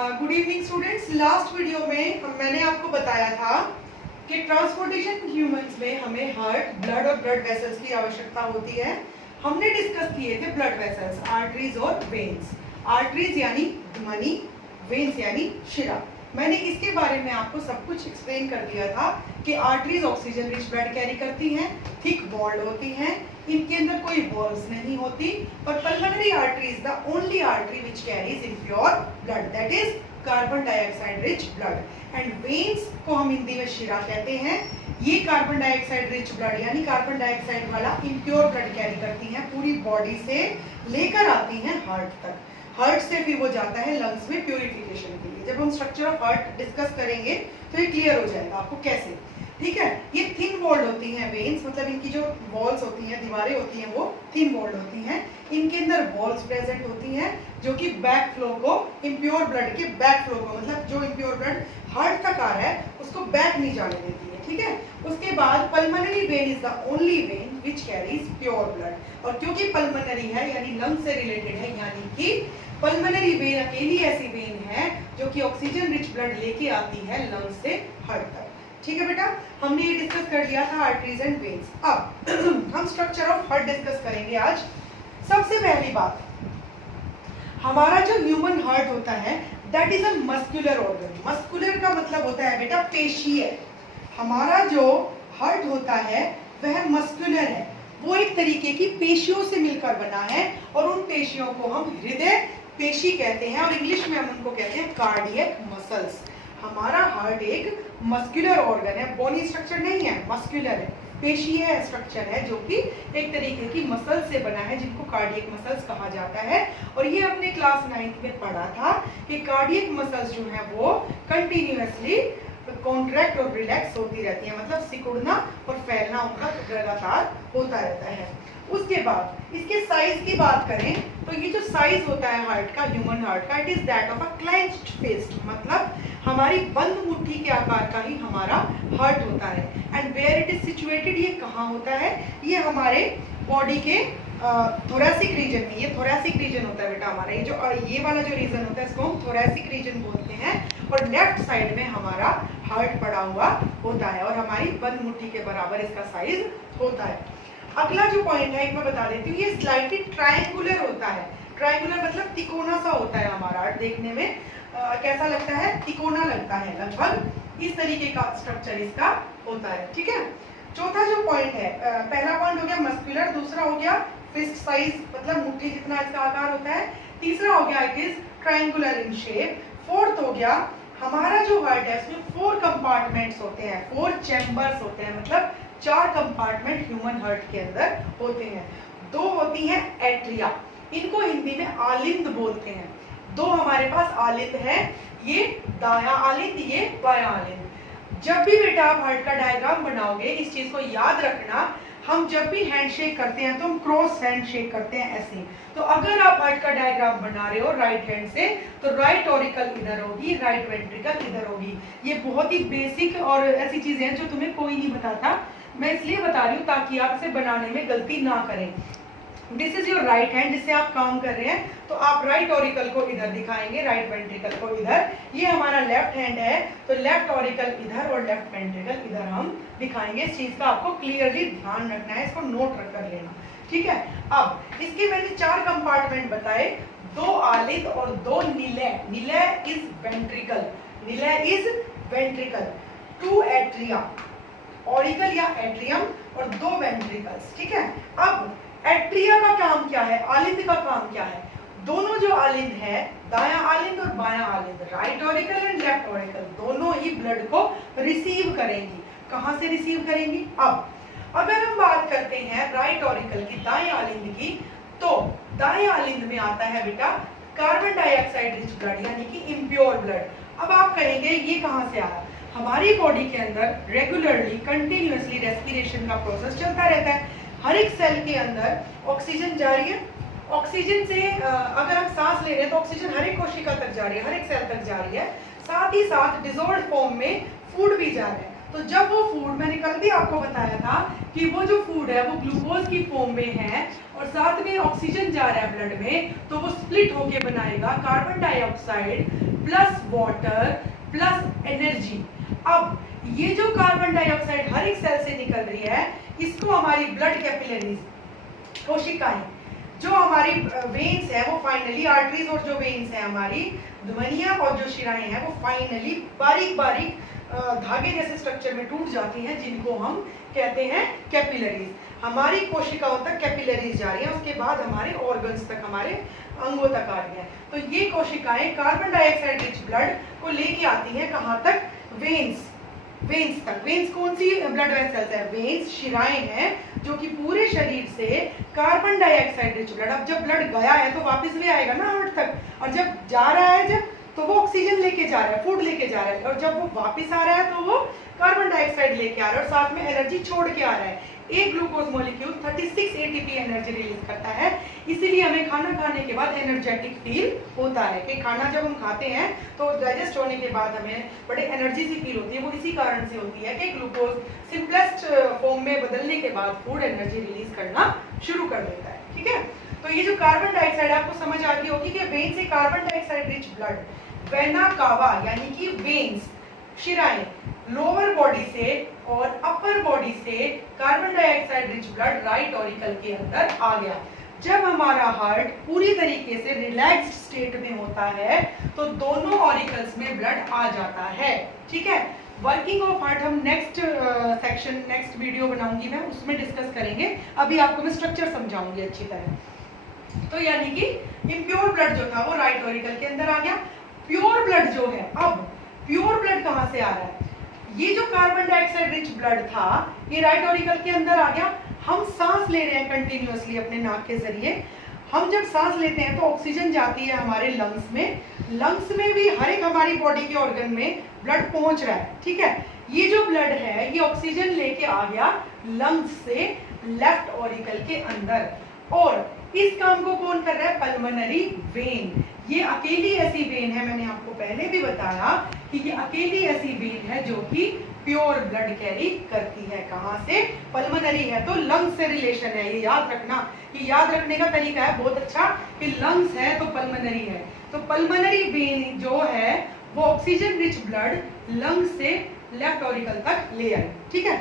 Good evening students. Last video में मैंने आपको बताया था कि ट्रांसपोर्टेशन ह्यूमंस में हमें हार्ट, ब्लड और ब्लड वेसल्स की आवश्यकता होती है। हमने डिस्कस किए थे ब्लड वेसल्स, आर्टरीज और वेन्स। आर्टरीज यानी धमनी, वेन्स यानी शिरा। मैंने इसके बारे में आपको सब कुछ एक्सप्लेन कर दिया था कि arteries oxygen rich blood carry करती हैं, थिक वॉल्ड होती हैं, इनके अंदर कोई वॉल्स नहीं होती। और pulmonary artery is the only artery which carries impure blood, that is carbon dioxide rich blood. And veins को हम हिंदी में शिरा कहते हैं। ये कार्बन डाइऑक्साइड रिच ब्लड यानी कार्बन डाइऑक्साइड वाला इम्प्योर ब्लड कैरी करती हैं, पूरी बॉडी से लेकर आती हैं हार्ट तक। हार्ट से फिर वो जाता है लंग्स में प्यूरिफिकेशन के लिए। जब हम स्ट्रक्चर ऑफ हार्ट डिस्कस करेंगे तो ये क्लियर हो जाएगा आपको कैसे, ठीक है। ये थिन वॉल्ड होती हैं वेन्स, मतलब इनकी जो वॉल्स होती हैं, दीवारें होती हैं, वो थिन वॉल्ड होती हैं। इनके अंदर वॉल्स प्रेजेंट होती हैं जो कि बैक फ्लो को, इम्प्योर ब्लड के बैक फ्लो को, मतलब जो इम्प्योर ब्लड हार्ट तक आ रहा है उसको बैक नहीं जाने देती है, ठीक है। उसके बाद pulmonary vein is the only when which carries pure blood. और क्योंकि पल्मोनरी है यानी लंग से रिलेटेड है, यानी कि पल्मोनरी वेन अकेली ऐसी वेन है जो कि ऑक्सीजन रिच ब्लड लेके आती है लंग से हार्ट तक, ठीक है बेटा। हमने ये डिस्कस कर लिया था आर्टरीज एंड वेन्स। अब हम स्ट्रक्चर ऑफ हार्ट डिस्कस करेंगे आज। सबसे पहली बात, हमारा जो ह्यूमन हार्ट होता है that is a muscular organ. Muscular का मतलब होता है बेटा पेशीय। हमारा जो हार्ट होता है वह मस्कुलर है, वो एक तरीके की पेशियों से मिलकर बना है और उन पेशियों को हम हृदय पेशी कहते हैं और इंग्लिश में हम उनको कहते हैं कार्डियक मसल्स। हमारा हार्ट एक मस्कुलर ऑर्गन है, बोनी स्ट्रक्चर नहीं है, मस्कुलर है, पेशीय स्ट्रक्चर है जो कि एक तरीके की मसल से बना है जिनको कार्डियक मसल्स कहा जाता है। और ये हमने क्लास 9th में पढ़ा था कि कार्डियक मसल्स जो है वो कंटिन्यूअसली कॉन्ट्रैक्ट और रिलैक्स होती रहती है, मतलब सिकुड़ना और फैलना उनका लगातार होता रहता है। उसके बाद इसके साइज की बात करें तो ये जो साइज होता है हार्ट का, ह्यूमन हार्ट का, it is that of a clenched fist, मतलब हमारी बंद मुट्ठी के आकार का ही हमारा हार्ट होता है। And where it is situated, ये कहाँ होता है, ये हमारे बॉडी के थोरैसिक रीजन में। ये थोरैसिक रीजन होता है बेटा हमारा, ये वाला जो रीजन होता है इसको हम थोरैसिक रीजन बोलते हैं। और लेफ्ट साइड में हमारा हार्ट पड़ा हुआ होता है और हमारी बंद मुट्ठी के बराबर इसका साइज होता है। अगला जो पॉइंट है एक मैं बता देती हूँ, ये स्लाइटली ट्रायंगुलर होता है। ट्रायंगुलर मतलब तिकोना सा होता है हमारा हार्ट, देखने में कैसा लगता है, तिकोना लगता है, लगभग इस तरीके का स्ट्रक्चर इसका होता है, ठीक है। चौथा जो पॉइंट है, पहला पॉइंट हो गया मस्कुलर, दूसरा हो गया फिस्ट साइज, मतलब मुट्ठी जितना इसका आकार होता है, तीसरा हो गया it is triangular in shape, fourth हो गया हमारा जो हार्ट है इसमें 4 कंपार्टमेंट्स होते हैं, 4 चैम्बर्स होते हैं, मतलब 4 कंपार्टमेंट ह्यूमन हार्ट के अंदर होते हैं। 2 होती हैं एट्रिया, इनको हिंदी में आलिंद बोलते हैं। 2 हमारे पास आलिंद है, ये दायां आलिंद, ये बायां आलिंद। जब भी बेटा आप हार्ट का डायग्राम बनाओगे इस चीज को याद रखना, हम जब भी हैंडशेक करते हैं तो हम क्रॉस हैंडशेक करते हैं ऐसे। तो अगर आप हार्ट का डायग्राम बना रहे हो राइट हैंड से तो राइट ऑरिकल इधर होगी, राइट वेंट्रिकल इधर होगी। ये बहुत ही बेसिक और ऐसी चीजें हैं जो तुम्हें कोई नहीं बताता, मैं इसलिए बता रही हूँ ताकि आप इसे बनाने में गलती ना करें। This is your right hand, जिससे आप काम कर रहे हैं तो आप राइट ऑरिकल को इधर दिखाएंगे, राइट वेंट्रिकल को इधर। ये हमारा लेफ्ट हैंड है तो लेफ्ट ऑरिकल इधर और लेफ्ट वेंट्रिकल इधर हम दिखाएंगे। इस चीज का आपको क्लियरली ध्यान रखना है, इसको नोट रख कर लेना, ठीक है। अब इसके मैंने 4 कंपार्टमेंट बताए, 2 आलिंद और 2 निलय। निलय इज वेंट्रिकल, निलय इज वेंट्रिकल। 2 एट्रिया, ऑरिकल या एट्रियम, और 2 वेंट्रिकल्स, ठीक है। अब एट्रिया का काम क्या है, आलिंद का काम क्या है, दोनों जो आलिंद है, दायां आलिंद और बायां आलिंद, right auricle and left auricle, दोनों ही ब्लड को रिसीव करेंगी। कहां से रिसीव करेंगी, अब अगर हम बात करते हैं राइट ऑरिकल की, दाएं आलिंद की, तो दाएं आलिंद में आता है बेटा कार्बन डाइऑक्साइड रिच ब्लड यानी कि इम्प्योर ब्लड। अब आप कहेंगे ये कहां से आया, हमारी बॉडी के अंदर रेगुलरली कंटिन्यूअसली रेस्पिरेशन का प्रोसेस चलता रहता है। हर एक सेल के अंदर ऑक्सीजन जा रही है, ऑक्सीजन से अगर हम सांस ले रहे हैं तो ऑक्सीजन हर एक कोशिका तक जा रही है, हर एक सेल तक जा रही है, साथ ही साथ डिसॉल्व्ड फॉर्म में फूड भी जा रहा है। तो जब वो फूड, मैंने कल भी आपको बताया था कि वो जो फूड है वो ग्लूकोज की फॉर्म में है और साथ में ऑक्सीजन जा रहा है ब्लड में, तो वो स्प्लिट होके बनाएगा carbon dioxide plus water plus energy. अब ये जो कार्बन डाइऑक्साइड हर एक सेल से निकल रही है, इसको हमारी ब्लड कैपिलरीज, कोशिकाएं, जो हमारी वेन्स है वो फाइनली, आर्टरीज और जो वेन्स है हमारी धमनियां और जो शिराएं हैं वो फाइनली बारीक बारीक धागे जैसे स्ट्रक्चर में टूट जाती हैं, जिनको हम कहते हैं कैपिलरीज। हमारी कोशिकाओं तक कैपिलरीज जा रही है, उसके बाद हमारे ऑर्गन्स तक, हमारे अंगों तक आ रही है। तो ये कोशिकाएं कार्बन डाइऑक्साइड रिच ब्लड को लेके आती हैं कहाँ तक? वेन्स तक। वेन्स कौन सी ब्लड वेसल्स है? वेन्स शिराएं हैं जो कि पूरे शरीर से कार्बन डाइऑक्साइड रिच ब्लड, अब जब ब्लड गया है तो वापस भी आएगा ना हार्ट तक, और जब जा रहा है जब, तो वो ऑक्सीजन लेके जा रहा है, फूड लेके जा रहा है, और जब वो वापस आ रहा है तो वो कार्बन डाइऑक्साइड लेके आ रहा है और साथ में एनर्जी छोड़ के आ रहा है। एक glucose molecule 36 ATP energy release करता है, इसीलिए हमें खाना खाने के बाद एनर्जेटिक फील होता है कि खाना जब हम खाते हैं तो डाइजेस्ट होने के बाद हमें बड़े एनर्जी सी फील होती है। वो इसी कारण से होती है कि ग्लूकोज सिंपलेस्ट फॉर्म में बदलने के बाद फूड एनर्जी रिलीज करना शुरू कर देता है। ठीक है, तो ये जो कार्बन डाइऑक्साइड आपको समझ आ गई होगी कि वेन से carbon dioxide rich blood, vena cava यानी कि वेन्स, शिराएं, लोअर बॉडी से और अपर बॉडी से carbon dioxide rich blood right auricle के अंदर आ गया। जब हमारा हार्ट पूरी तरीके से रिलैक्स्ड स्टेट में होता है तो दोनों ऑरिकल्स में ब्लड आ जाता है। ठीक है, वर्किंग ऑफ हार्ट हम नेक्स्ट सेक्शन, नेक्स्ट वीडियो बनाऊंगी मैं, उसमें डिस्कस करेंगे। अभी आपको मैं स्ट्रक्चर समझाऊंगी अच्छी तरह। तो यानी कि इम्प्योर ब्लड जो था वो राइट ऑरिकल के अंदर आ गया। प्योर ब्लड जो है, अब प्योर ब्लड कहां से आ रहा है? ये जो कार्बन डाइऑक्साइड रिच ब्लड था ये राइट ऑरिकल के अंदर आ गया। हम सांस ले रहे हैं कंटिन्यूअसली अपने नाक के जरिए। हम जब सांस लेते हैं तो ऑक्सीजन जाती है हमारे लंग्स में, लंग्स में भी हर एक हमारी बॉडी के ऑर्गन में ब्लड पहुंच रहा है। ठीक है, ये जो ब्लड है ये ऑक्सीजन लेके आ गया लंग्स से लेफ्ट ऑरिकल के अंदर, और इस काम को कौन कर रहा है? Pulmonary vein. ये अकेली ऐसी वेन है, मैंने आपको पहले भी बताया कि ये अकेली ऐसी वेन है जो कि प्योर ब्लड कैरी करती है। कहां से? पल्मोनरी है तो लंग्स से रिलेशन है, ये याद रखना। ये याद रखने का तरीका है बहुत अच्छा कि लंग्स है तो पल्मोनरी है। तो पल्मोनरी वेन जो है वो ऑक्सीजन रिच ब्लड लंग्स से लेफ्ट ऑरिकल तक ले आई। ठीक है,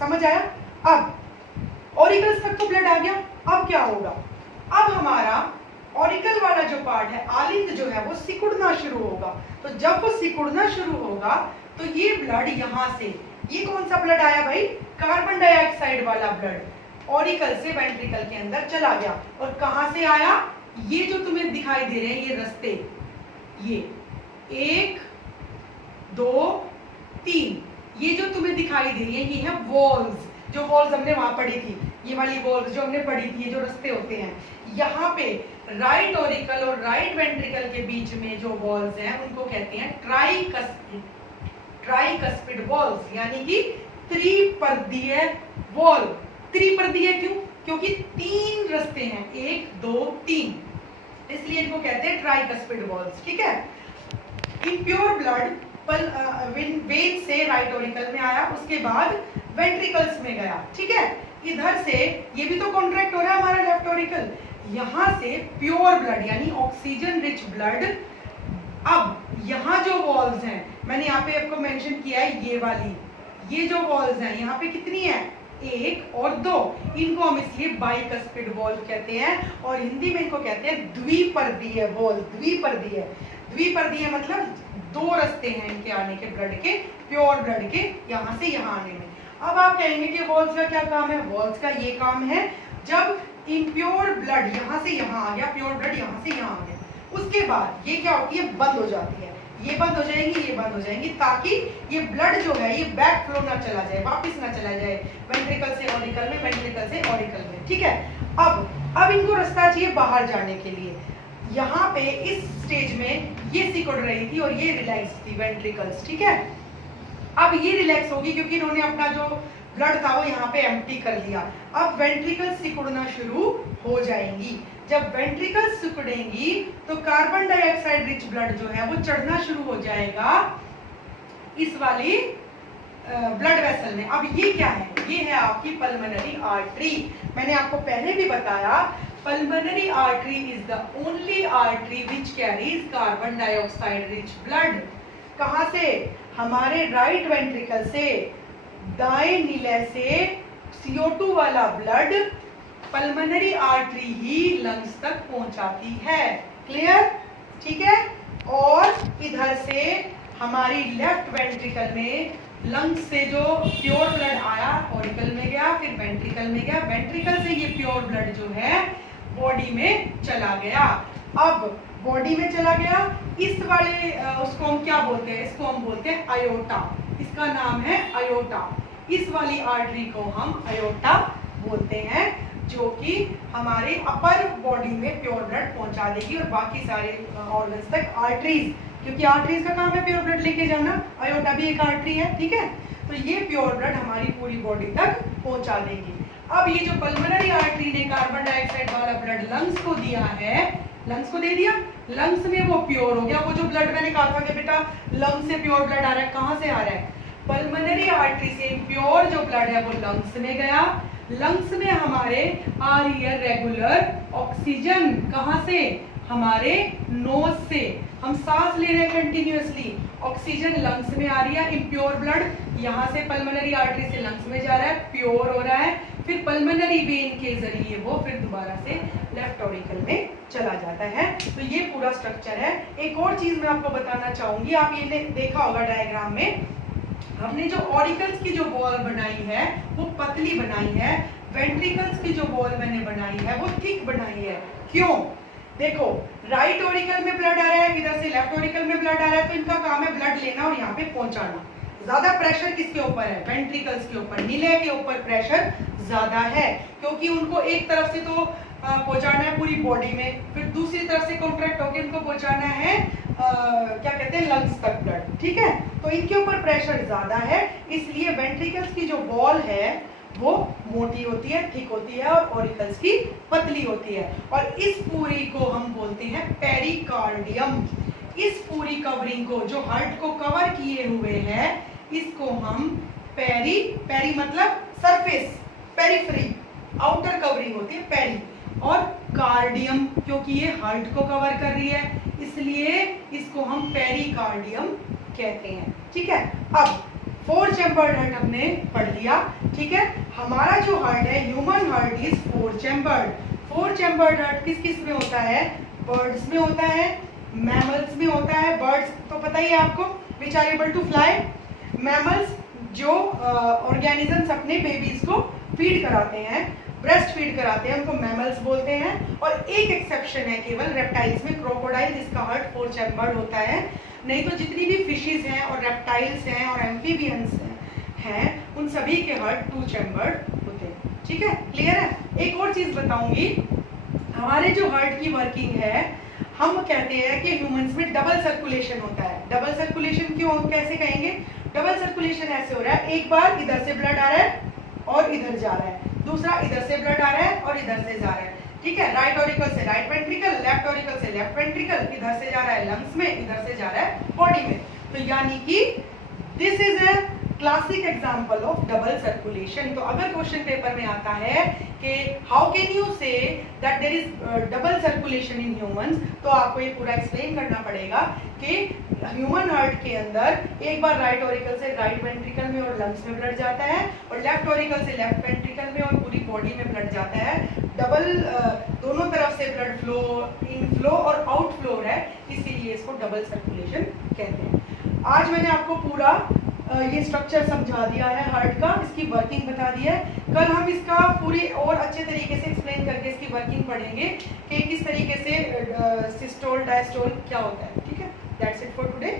समझ आया? अब ऑरिकल्स तक तो ब्लड आ गया, अब क्या होगा? अब हमारा ऑरिकल वाला जो पार्ट है, आलिंद जो है, वो सिकुड़ना शुरू होगा। तो जब वो सिकुड़ना शुरू होगा तो ये ब्लड यहाँ से, ये कौन सा ब्लड आया भाई? कार्बन डाइऑक्साइड वाला ब्लड ऑरिकल से वेंट्रिकल के अंदर चला गया। और कहां से आया? ये जो तुम्हें दिखाई दे रहे हैं ये रास्ते, ये 1 2 3, ये जो तुम्हें दिखाई दे रही है ये है वॉल्स, जो वॉल्स हमने वहां पढ़ी थी, ये वाली वॉल्स जो हमने पढ़ी थी, ये जो रास्ते होते हैं, यहाँ पे राइट ऑरिकल और राइट वेंट्रिकल के बीच में जो वॉल्स हैं उनको कहते हैं ट्राइकस्पिड वॉल्स, यानी कि त्रिपर्दीय वॉल। त्रिपर्दीय क्यों? क्योंकि 3 रास्ते हैं, 1 2 3, इसलिए इनको कहते हैं ट्राइकस्पिड वॉल्स। ठीक है, इम्प्योर ब्लड वेन से राइट ऑरिकल में आया, उसके बाद वेंट्रिकल्स में गया। ठीक है, इधर से ये भी तो कॉन्ट्रैक्ट हो रहा है हमारा लेफ्ट ऑरिकल, यहाँ से प्योर ब्लड यानी ऑक्सीजन रिच ब्लड। अब यहाँ जो वॉल्स हैं, मैंने यहाँ पे आपको मेंशन किया है, ये वाली, ये जो वॉल्स हैं यहाँ पे कितनी है? 1 और 2, इनको हम इसलिए बाइकस्पिड वॉल्व कहते हैं, और हिंदी में इनको कहते हैं द्विपर्दीय वॉल्व। द्विपर्दीय मतलब 2 रास्ते हैं इनके आने के, ब्लड के, प्योर ब्लड के यहाँ से यहाँ आने में। अब आप कहेंगे कि वॉल्स का क्या काम है? वॉल्स का ये काम है, जब इम्प्योर ब्लड यहाँ से यहाँ आ गया, प्योर ब्लड यहाँ से यहाँ आ गया, उसके बाद ये क्या होती है? बंद हो जाती है। ये बंद हो जाएंगी, ये बंद हो जाएंगी, ताकि ये ब्लड जो है ये बैक फ्लो ना चला जाए, वापस ना चला जाए वेंट्रिकल से ऑरिकल में, वेंट्रिकल से ऑरिकल में। ठीक है, अब इनको रास्ता चाहिए बाहर जाने के लिए। यहाँ पे इस स्टेज में ये सिकुड़ रही थी और ये रिलैक्स थी वेंट्रिकल्स। ठीक है, अब ये रिलैक्स होगी क्योंकि इन्होंने अपना जो ब्लड था वो यहाँ पे एम्प्टी कर लिया। अब वेंट्रिकल सिकुड़ना शुरू हो जाएंगी। जब वेंट्रिकल सिकुड़ेंगी तो कार्बन डाइऑक्साइड रिच ब्लड जो है वो चढ़ना शुरू हो जाएगा इस वाली ब्लड वेसल में। अब ये क्या है? ये है आपकी पल्मोनरी आर्टरी। मैंने आपको पहले भी बताया, pulmonary artery is the only artery which carries carbon dioxide rich blood. कहां से? हमारे राइट वेंट्रिकल से, दाएं नीले से CO2 वाला ब्लड पल्मोनरी आर्टरी ही लंग्स तक पहुंचाती है। क्लियर? ठीक है। और इधर से हमारी लेफ्ट वेंट्रिकल में लंग्स से जो प्योर ब्लड आया ऑरिकल में गया, फिर वेंट्रिकल में गया, वेंट्रिकल से ये प्योर ब्लड जो है बॉडी में चला गया। अब बॉडी में चला गया, इस वाले उसको हम क्या बोलते हैं? इसको हम बोलते हैं अयोटा। इसका नाम है अयोटा। इस वाली आर्टरी को हम अयोटा बोलते हैं, जो कि हमारे अपर बॉडी में प्योर ब्लड पहुंचा देगी और बाकी सारे ऑर्गन्स तक। आर्टरीज, क्योंकि आर्टरीज का काम है प्योर ब्लड लेके जाना, अयोटा भी एक आर्टरी है, ठीक है। तो ये प्योर ब्लड हमारी पूरी बॉडी तक पहुंचा देगी। अब ये जो पल्मोनरी आर्टरी ने कार्बन डाइऑक्साइड वाला ब्लड लंग्स को दिया है, लंग्स को दे दिया, लंग्स में वो प्योर हो गया। वो जो ब्लड मैंने कहा था कि बेटा लंग्स से प्योर ब्लड आ रहा है, कहां से आ रहा है? पल्मोनरी आर्टरी से प्योर जो ब्लड है वो लंग्स में गया। लंग्स में हमारे आ रही है रेगुलर ऑक्सीजन। कहां से? हमारे नोज से। हम सांस ले रहे हैं कंटिन्यूअसली, ऑक्सीजन लंग्स में आ रही है। इम्प्योर ब्लड यहाँ से पल्मोनरी आर्टरी से लंग्स में जा रहा है, प्योर हो रहा है, फिर पल्मोनरी वेन के जरिए वो फिर दोबारा से लेफ्ट ऑरिकल में चला जाता है। तो ये पूरा स्ट्रक्चर है। एक और चीज मैं आपको बताना चाहूंगी, आप ये देखा होगा डायग्राम में, हमने जो ऑरिकल्स की जो वॉल बनाई है वो पतली बनाई है, वेंट्रिकल्स की जो वॉल मैंने बनाई है वो थिक बनाई है। क्यों? देखो, राइट ऑरिकल में ब्लड आ रहा है, इधर से लेफ्ट ऑरिकल में ब्लड आ रहा है, तो इनका काम है ब्लड लेना और यहाँ पे पहुंचाना। ज्यादा प्रेशर किसके ऊपर है? वेंट्रिकल्स के ऊपर, नीले के ऊपर प्रेशर ज्यादा है, क्योंकि उनको एक तरफ से तो पहुंचाना है पूरी बॉडी में, फिर दूसरी तरफ से कॉन्ट्रैक्ट होकर उनको पहुंचाना है क्या कहते हैं, लंग्स तक ब्लड, ठीक है। तो इनके ऊपर प्रेशर ज्यादा है, इसलिए वेंट्रिकल्स की जो वॉल है वो मोटी होती है, थिक होती है, और ऑरिकल्स की पतली होती है। और इस पूरी को हम बोलते हैं पेरिकार्डियम। इस पूरी कवरिंग को, जो हार्ट को कवर किए हुए है, इसको हम पेरी मतलब सरफेस, पेरिफेरी, आउटर कवरिंग होती है पेरी, और कार्डियम क्योंकि ये हार्ट को कवर कर रही है, इसलिए इसको हम पेरिकार्डियम कहते हैं, ठीक है। अब 4 चैम्बर्ड हार्ट हमने पढ़ लिया, ठीक है। हमारा जो हार्ट है, human heart is 4 chambered. 4 chambered heart किस किस में होता है? बर्ड्स में होता है, मैमल्स में होता है। बर्ड्स तो पता ही है आपको, which are able to fly. Mammals जो ऑर्गेनिजम्स अपने बेबीज को फीड कराते हैं, ब्रेस्ट फीड कराते हैं, उनको मैमल्स बोलते हैं। और एक एक्सेप्शन है केवल रेप्टाइल्स में, क्रोकोडाइल, जिसका हार्ट 4 चैम्बर्ड होता है। नहीं तो जितनी भी फिशेस हैं और रेप्टाइल्स हैं और एम्फीबियंस हैं, उन सभी के हार्ट 2 चैम्बर्ड होते हैं, ठीक है। क्लियर है? एक और चीज बताऊंगी, हमारे जो हार्ट की वर्किंग है, हम कहते हैं कि ह्यूमंस में डबल सर्कुलेशन होता है। डबल सर्कुलेशन क्यों, कैसे कहेंगे? डबल सर्कुलेशन ऐसे हो रहा है, एक बार इधर से ब्लड आ रहा है और इधर जा रहा है, दूसरा इधर से ब्लड आ रहा है और इधर से जा रहा है, ठीक है। राइट ऑरिकल से राइट वेंट्रिकल, लेफ्ट ऑरिकल से लेफ्ट वेंट्रिकल, इधर से जा रहा है लंग्स में, इधर से जा रहा है बॉडी में। तो यानी कि this is a classic example of double circulation. तो अगर क्वेश्चन पेपर में आता है कि how can you say that there is double circulation in humans, तो आपको ये पूरा एक्सप्लेन करना पड़ेगा कि ह्यूमन हार्ट के अंदर एक बार राइट ऑरिकल से राइट वेंट्रिकल में और लंग्स में ब्लड जाता है, और लेफ्ट ऑरिकल से लेफ्ट वेंट्रिकल में और पूरी बॉडी में ब्लड जाता है। डबल दोनों तरफ से ब्लड फ्लो, इन फ्लो और आउट फ्लो है, इसीलिए इसको डबल सर्कुलेशन कहते हैं। आज मैंने आपको पूरा ये स्ट्रक्चर समझा दिया है हार्ट का, इसकी वर्किंग बता दी है। कल हम इसका पूरी और अच्छे तरीके से एक्सप्लेन करके इसकी वर्किंग पढ़ेंगे कि किस तरीके से सिस्टोल डायस्टोल क्या होता है, ठीक है। That's it for today.